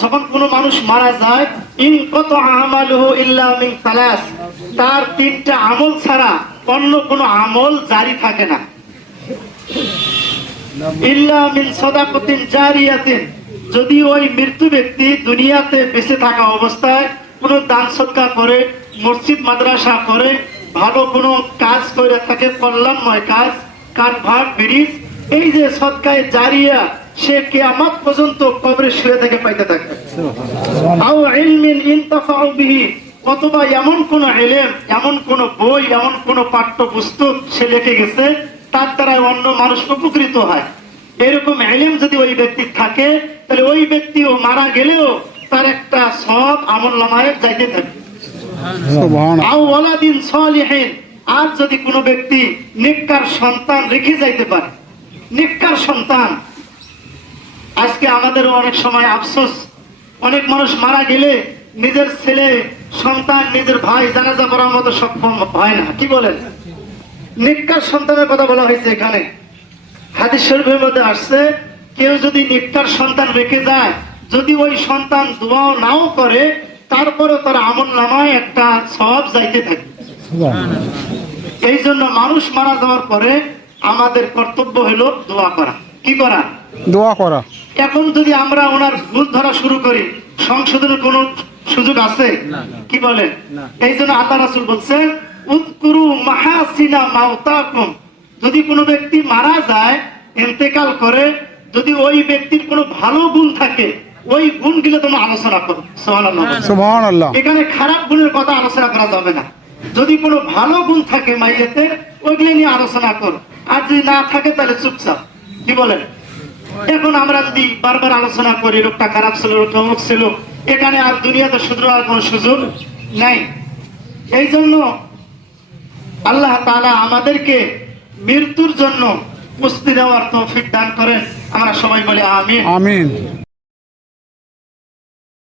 যখন কোনো মানুষ মারা যায়, ইন কত তার তিনটা আমল ছাড়া অন্য কোনো আমল জারি থাকে না। যদি ওই মৃত্যু ব্যক্তি দুনিয়াতে বেঁচে থাকা অবস্থায় কোনো দান সৎকার করে, মসজিদ, মাদ্রাসা করে, ভালো কোনো কাজ করে থাকে, কল্যাণময় কাজ কাঠভাট ব্রিজ, এই যে সৎকায় জারিয়া সে কেয়ামত পর্যন্ত কবরে শুয়ে থেকে পাইতে থাকে আও ইলমিন ইনতাফাউ বিহি অথবা এমন কোন এলেম এমন কোন বই এমন কোন পাঠ্য পুস্তক সে লিখে গেছে তার দ্বারা অন্য মানুষ উপকৃত হয়। এরকম এলেম যদি ওই ব্যক্তির থাকে তাহলে ওই ব্যক্তিও মারা গেলেও তার একটা সব আমল নামায় যাইতে থাকে আও ওয়ালাদিন সালিহিন আর যদি কোনো ব্যক্তি নিকার সন্তান রেখে যাইতে পারে নিকার সন্তান আজকে আমাদের অনেক সময় আফসোস। অনেক মানুষ মারা গেলে নিজের ছেলে, সন্তান, নিজের ভাই জানাজা করার মতো সক্ষম হয় না। কি বলেন? নিকার সন্তানের কথা বলা হয়েছে এখানে। হাদিস শরীফের মধ্যে আসছে, কেউ যদি নিকার সন্তান রেখে যায়, যদি ওই সন্তান দোয়াও নাও করে তারপরে তার আমল নামায় একটা সব যাইতে থাকে। এই জন্য মানুষ মারা যাওয়ার পরে আমাদের কর্তব্য হলো দোয়া করা। কি করা? দোয়া করা। এখন যদি আমরা ওনার ভুল ধরা শুরু করি সংশোধনের কোন সুযোগ আছে? কি বলেন? এই জন্য আল্লাহ রাসুল বলছেন উৎকুরু মাহাসিনা মাউতাকুম। যদি কোনো ব্যক্তি মারা যায় ইন্তেকাল করে যদি ওই ব্যক্তির কোনো ভালো গুণ থাকে ওই গুণগুলো তোমরা আলোচনা করো। আল্লাহ এখানে খারাপ গুণের কথা আলোচনা করা যাবে না। যদি কোনো ভালো গুণ থাকে মাইয়াতে ওইগুলো নিয়ে আলোচনা করো। আর যদি না থাকে তাহলে চুপচাপ। কি বলেন? এখন আমরা যদি বারবার আলোচনা করি, লোকটা খারাপ ছিল, লোকটা অমুক ছিল, এখানে আর দুনিয়াতে শুধরার কোনো সুযোগ নাই। এই জন্য আল্লাহ তালা আমাদেরকে মৃত্যুর জন্য কুস্তি দেওয়ার তৌফিক দান করেন। আমরা সবাই বলে আমি আমিন।